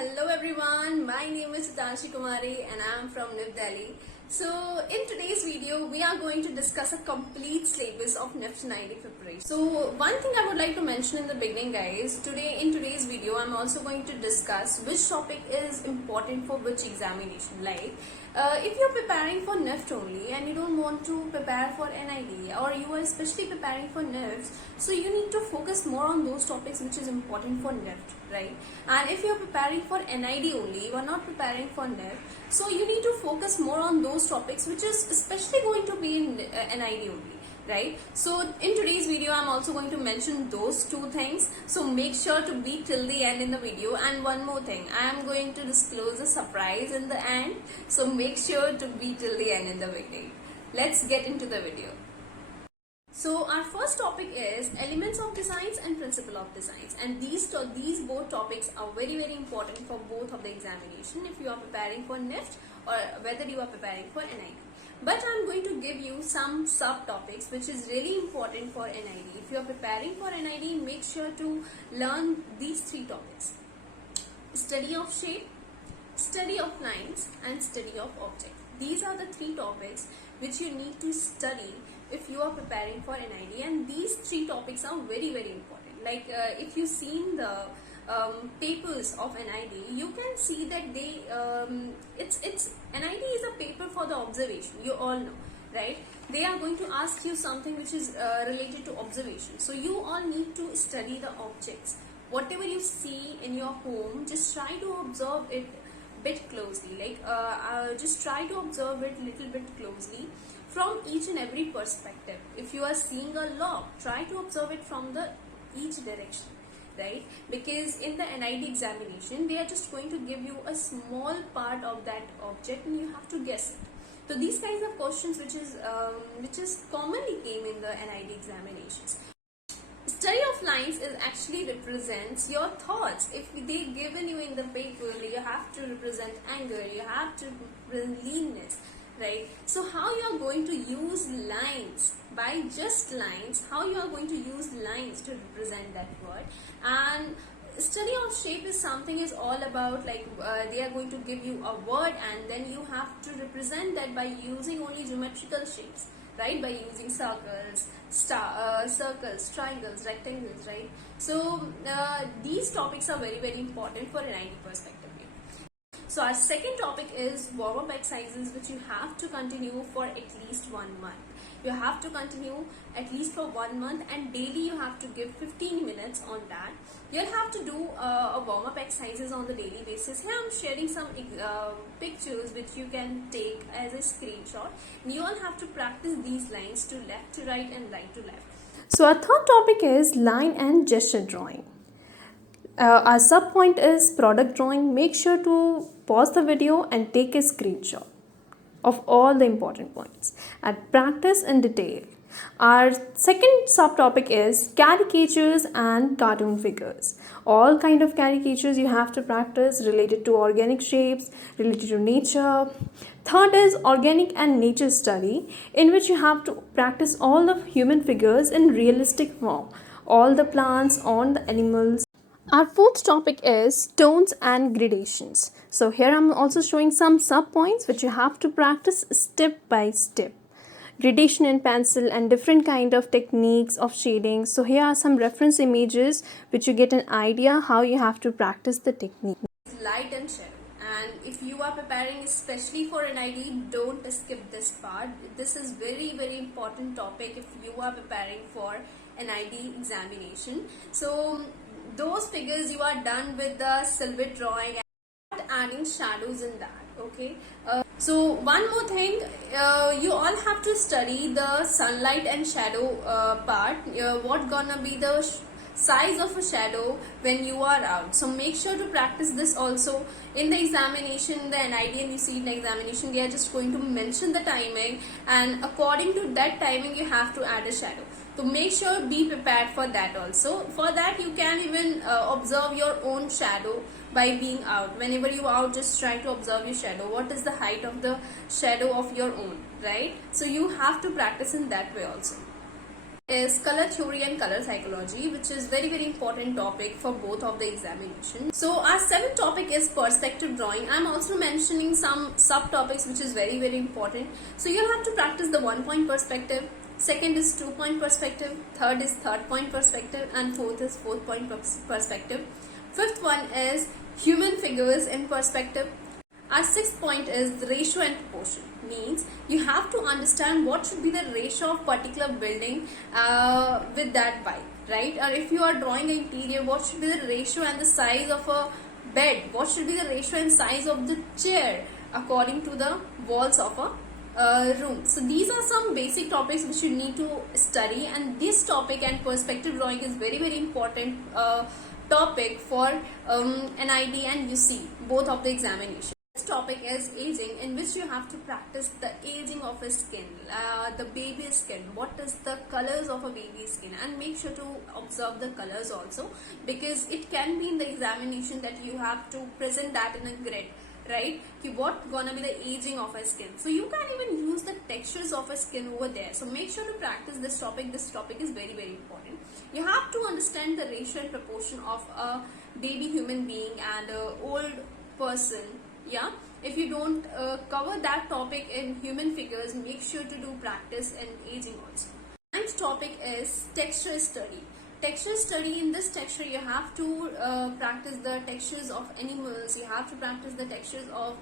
Hello everyone, my name is Sitanshi Kumari and I am from NIFT Delhi. So in today's video, we are going to discuss a complete syllabus of NIFT 90 preparation. So one thing I would like to mention in the beginning guys, in today's video, I'm also going to discuss which topic is important for which examination. Like if you're preparing for NIFT only and you don't want to prepare for NID, or you are especially preparing for NIFT, so you need to focus more on those topics which is important for NIFT, right? And if you're preparing for NID only, you are not preparing for NIFT, so you need to focus more on those topics which is especially going to be in NID only, right? So in today's video, I'm also going to mention those two things, so make sure to be till the end in the video. And one more thing, I am going to disclose a surprise in the end, so make sure to be till the end in the beginning. Let's get into the video. So our first topic is elements of designs and principle of designs, and these both topics are very important for both of the examination, if you are preparing for NIFT or whether you are preparing for NID. But I'm going to give you some subtopics which is really important for NID. If you are preparing for NID, make sure to learn these three topics: study of shape, study of lines, and study of object. These are the three topics which you need to study if you are preparing for NID, and these three topics are very important. Like if you've seen the papers of NID, you can see that they NID is a paper for the observation, you all know, right? They are going to ask you something which is related to observation, so you all need to study the objects. Whatever you see in your home, just try to observe it bit closely, like just try to observe it little bit closely from each and every perspective. If you are seeing a lock, try to observe it from the each direction, right? Because in the NID examination, they are just going to give you a small part of that object and you have to guess it. So these kinds of questions which is commonly came in the NID examinations. Study of lines is actually represents your thoughts. If they given you in the paper, you have to represent anger, you have to represent leanness, right? So how you are going to use lines, by just lines, how you are going to use lines to represent that word. And study of shape is something is all about, like they are going to give you a word and then you have to represent that by using only geometrical shapes, right? By using circles, circles, triangles, rectangles, right? So these topics are very important for an NID perspective. So our second topic is warm-up exercises, which you have to continue for at least 1 month. You have to continue at least for 1 month, and daily you have to give 15 minutes on that. You'll have to do a warm-up exercises on the daily basis. Here I'm sharing some pictures which you can take as a screenshot. And you all have to practice these lines to left to right and right to left. So our third topic is line and gesture drawing. Our sub point is product drawing. Make sure to pause the video and take a screenshot of all the important points and practice in detail. Our second subtopic is caricatures and cartoon figures. All kind of caricatures you have to practice related to organic shapes, related to nature. Third is organic and nature study, in which you have to practice all the human figures in realistic form, all the plants, all the animals. Our fourth topic is tones and gradations. So here I'm also showing some sub points which you have to practice step by step. Gradation in pencil and different kind of techniques of shading. So here are some reference images which you get an idea how you have to practice the technique. Light and shadow. And if you are preparing especially for NID, don't skip this part. This is very important topic if you are preparing for NID examination. So those figures you are done with the silhouette drawing and adding shadows in that, okay? So one more thing, you all have to study the sunlight and shadow part. What gonna be the size of a shadow when you are out. So make sure to practice this also in the examination, the NID and the CET examination. They are just going to mention the timing, and according to that timing you have to add a shadow. So make sure be prepared for that also. For that you can even observe your own shadow by being out. Whenever you are out, just try to observe your shadow. What is the height of the shadow of your own, right? So you have to practice in that way also. is color theory and color psychology, which is very important topic for both of the examination. So our seventh topic is perspective drawing. I'm also mentioning some subtopics which is very important. So you'll have to practice the 1-point perspective, second is 2-point perspective, third is 3rd-point perspective, and fourth is 4th-point perspective. Fifth one is human figures in perspective. Our 6th point is the ratio and proportion. Means you have to understand what should be the ratio of particular building with that bike, right? Or if you are drawing an interior, what should be the ratio and the size of a bed? What should be the ratio and size of the chair according to the walls of a room? So these are some basic topics which you need to study, and this topic and perspective drawing is very important topic for NIT and UC, both of the examination. This topic is aging, in which you have to practice the aging of a skin, the baby skin, what is the colors of a baby skin, and make sure to observe the colors also, because it can be in the examination that you have to present that in a grid, right? What gonna be the aging of a skin. So you can even use the textures of a skin over there. So make sure to practice this topic. This topic is very important. You have to understand the ratio and proportion of a baby human being and an old person. Yeah, if you don't cover that topic in human figures, make sure to do practice in aging also. Ninth topic is texture study. Texture study, in this texture you have to practice the textures of animals, you have to practice the textures of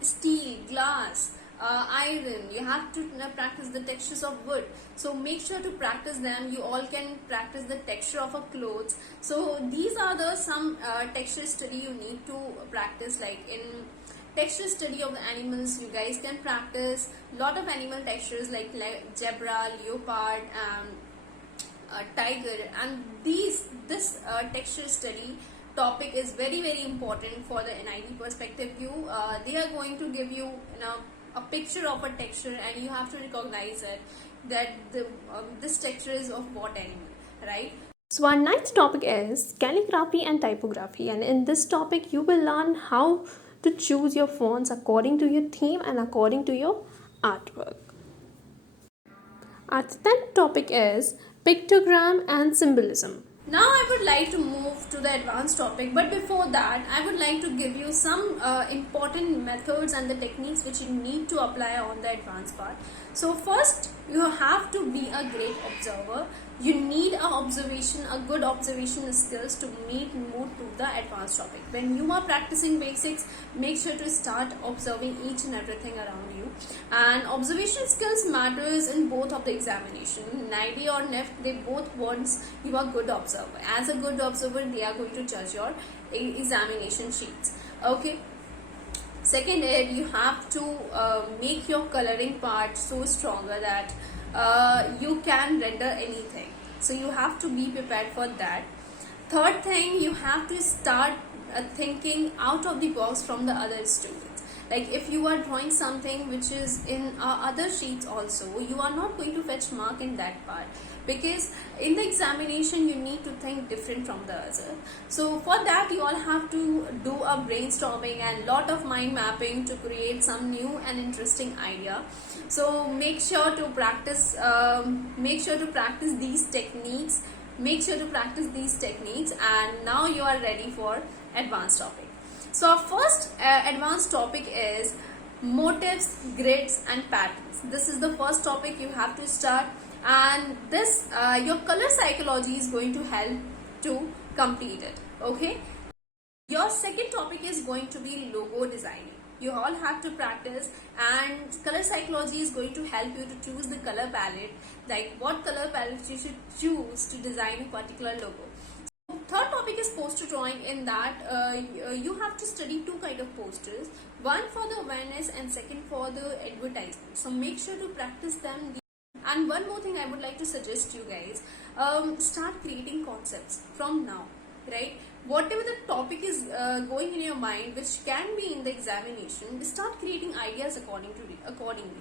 steel, glass, iron, you have to practice the textures of wood. So make sure to practice them. You all can practice the texture of a clothes. So these are the some texture study you need to practice. Like in texture study of the animals, you guys can practice lot of animal textures like zebra, leopard, tiger, and this texture study topic is very important for the NIT perspective view. They are going to give you, a picture of a texture, and you have to recognize it that this texture is of what animal, right? So our ninth topic is calligraphy and typography, and in this topic you will learn how to choose your fonts according to your theme and according to your artwork. Our 10th topic is pictogram and symbolism. Now I would like to move to the advanced topic, but before that I would like to give you some important methods and the techniques which you need to apply on the advanced part. So first, you have to be a great observer. You need a good observation skills to move to the advanced topic. When you are practicing basics, make sure to start observing each and everything around you. And observation skills matters in both of the examination. NID or NEFT, they both wants you are good observer. As a good observer, they are going to judge your examination sheets. Okay. Second is, you have to make your coloring part so stronger that you can render anything. So you have to be prepared for that. Third thing, you have to start thinking out of the box from the other students. Like if you are drawing something which is in other sheets also, you are not going to fetch mark in that part, because in the examination you need to think different from the other. So for that you all have to do a brainstorming and lot of mind mapping to create some new and interesting idea. So make sure to practice these techniques. And now you are ready for advanced topic. So our first advanced topic is motifs, grids and patterns. This is the first topic you have to start, and this your color psychology is going to help to complete it. Okay. Your second topic is going to be logo designing. You all have to practice, and color psychology is going to help you to choose the color palette, like what color palette you should choose to design a particular logo. Third topic is poster drawing. In that you have to study two kind of posters, one for the awareness and second for the advertisement. So make sure to practice them. And one more thing I would like to suggest you guys, start creating concepts from now, right? Whatever the topic is going in your mind, which can be in the examination, start creating ideas accordingly,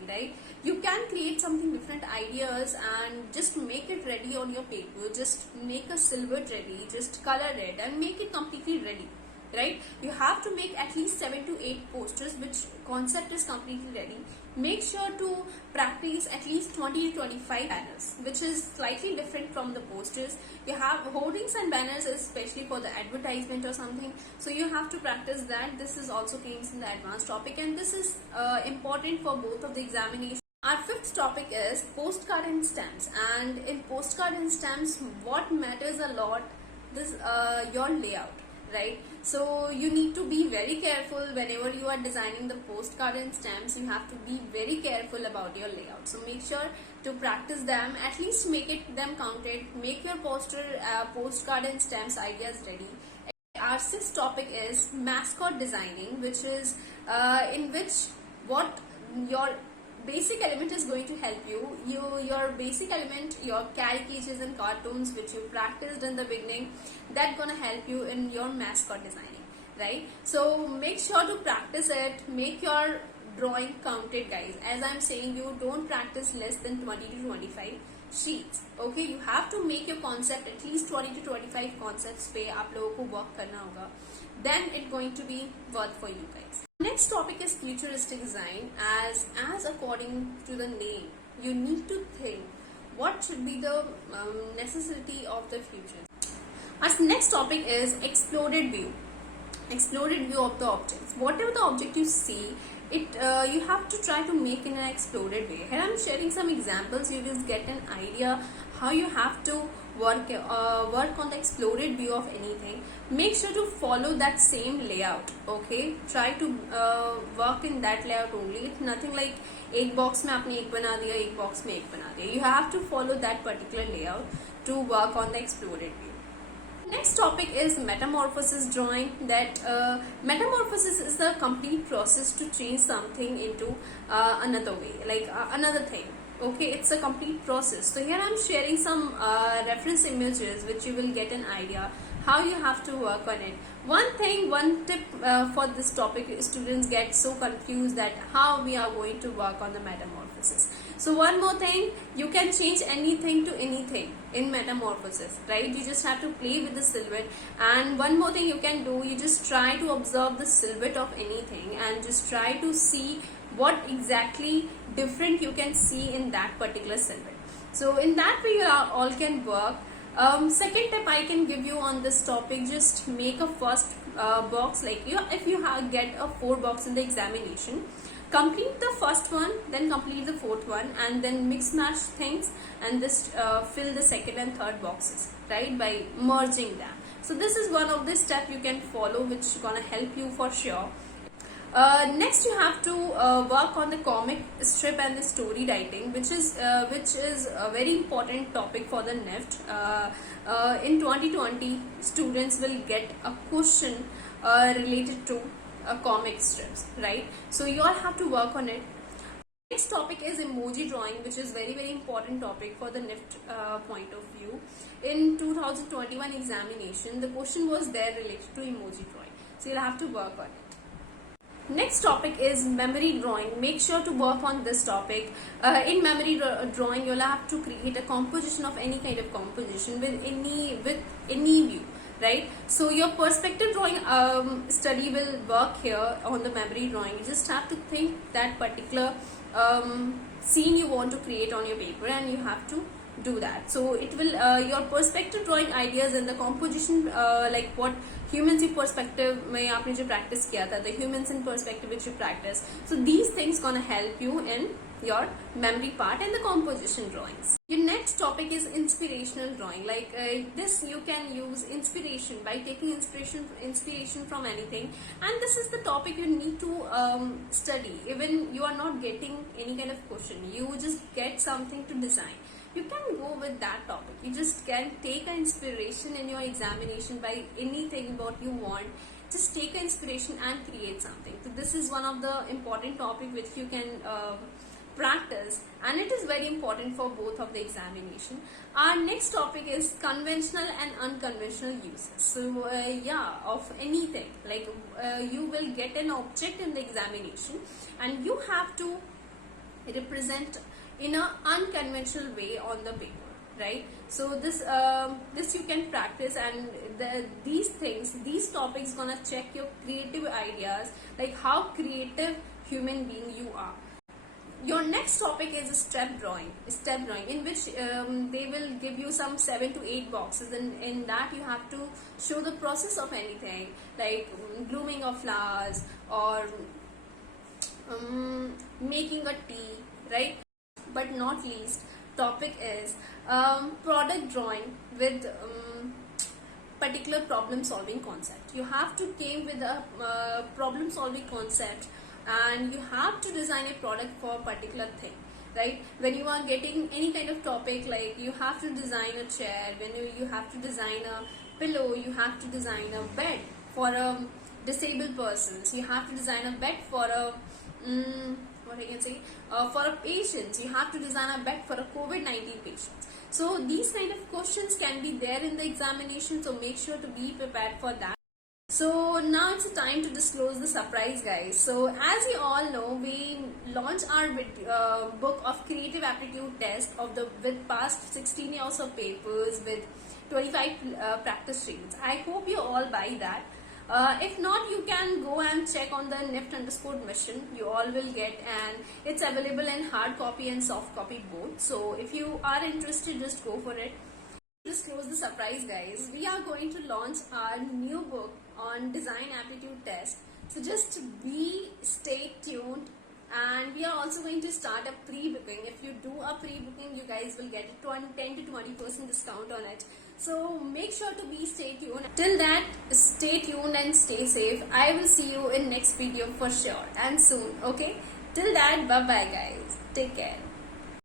right? You can create something different ideas and just make it ready on your paper. Just make a silhouette ready, just color it and make it completely ready. right? You have to make at least 7 to 8 posters which concept is completely ready. Make sure to practice at least 20 to 25 banners, which is slightly different from the posters. You have hoardings and banners especially for the advertisement or something, so you have to practice that. This is also comes in the advanced topic, and this is important for both of the examinations. Our fifth topic is postcard and stamps, and in postcard and stamps what matters a lot is your layout, right? So you need to be very careful whenever you are designing the postcard and stamps. You have to be very careful about your layout, so make sure to practice them, at least make them counted, make your postcard and stamps ideas ready. Our sixth topic is mascot designing, which is in which what your basic element is going to help you. Your basic element, your caricatures and cartoons which you practiced in the beginning, that's gonna help you in your mascot designing, right? So make sure to practice it, make your drawing counted, guys. As I'm saying, you don't practice less than 20 to 25 sheets, okay? You have to make your concept at least 20 to 25 concepts पे आप लोगों को work करना होगा, then it's going to be worth for you guys. Next topic is futuristic design. As according to the name, you need to think what should be the necessity of the future. Our next topic is exploded view. Exploded view of the objects. Whatever the object you see, you have to try to make in an exploded way. Here I'm sharing some examples. You will get an idea how you have to work on the exploded view of anything. Make sure to follow that same layout, okay? Try to work in that layout only. It's nothing like एक box में आपने एक बना दिया, एक box में एक बना दिया. You have to follow that particular layout to work on the exploded view. Next topic is metamorphosis drawing. That metamorphosis is the complete process to change something into another way, like another thing. Okay, it's a complete process. So here I'm sharing some reference images which you will get an idea how you have to work on it. One tip for this topic, students get so confused that how we are going to work on the metamorphosis. So one more thing, you can change anything to anything in metamorphosis, right? You just have to play with the silhouette. And one more thing you can do, you just try to observe the silhouette of anything and just try to see what exactly different you can see in that particular silhouette. So in that way you all can work. Second tip I can give you on this topic, just make a first box. Like if you get a 4 box in the examination, complete the first one, then complete the fourth one, and then mix match things and just fill the second and third boxes, right, by merging them. So this is one of the steps you can follow which is gonna help you for sure. Next you have to work on the comic strip and the story writing, which is a very important topic for the NIFT. In 2020 students will get a question related to comic strips, right? So you all have to work on it. Next topic is emoji drawing, which is very important topic for the NIFT point of view. In 2021 examination, the question was there related to emoji drawing, so you'll have to work on it. Next topic is memory drawing. Make sure to work on this topic. In memory drawing, you'll have to create a composition of any kind of composition with any view, right? So your perspective drawing study will work here on the memory drawing. You just have to think that particular scene you want to create on your paper, and you have to do that. So it will your perspective drawing ideas and the composition, like what humans in perspective में आपने जो practice किया था, the humans in perspective which you practice. So these things gonna help you in your memory part and the composition drawings. Your next topic is inspirational drawing. Like this, you can use inspiration by taking inspiration from anything, and this is the topic you need to study. Even you are not getting any kind of question, you just get something to design. You can go with that topic. You just can take an inspiration in your examination by anything what you want. Just take an inspiration and create something. So this is one of the important topic which you can practice, and it is very important for both of the examination. Our next topic is conventional and unconventional uses. So yeah, of anything, like you will get an object in the examination and you have to represent in an unconventional way on the paper, right? So this you can practice, and these topics gonna check your creative ideas, like how creative human being you are. Your next topic is step drawing, in which they will give you some 7 to 8 boxes, and in that you have to show the process of anything, like blooming of flowers, or making a tea, right? But not least, topic is product drawing with particular problem solving concept. You have to came with a problem solving concept, and you have to design a product for a particular thing, right? When you are getting any kind of topic, like you have to design a chair, when you have to design a pillow, you have to design a bed for a disabled persons, you have to design a bed for a what I can say, for a patient, you have to design a bed for a COVID-19 patient. So these kind of questions can be there in the examination, so make sure to be prepared for that. So now it's the time to disclose the surprise, guys. So as you all know, we launched our book of creative aptitude test with past 16 years of papers with 25 practice streams. I hope you all buy that. If not, you can go and check on the NIFT_mission. You all will get, and it's available in hard copy and soft copy both. So if you are interested, just go for it. Disclose the surprise, guys. We are going to launch our new book on design aptitude test. So just stay tuned. And we are also going to start a pre-booking. If you do a pre-booking, you guys will get a 10 to 20% discount on it. So make sure to stay tuned. Till that, stay tuned and stay safe. I will see you in next video for sure, and soon. Okay? Till that, bye bye guys. Take care.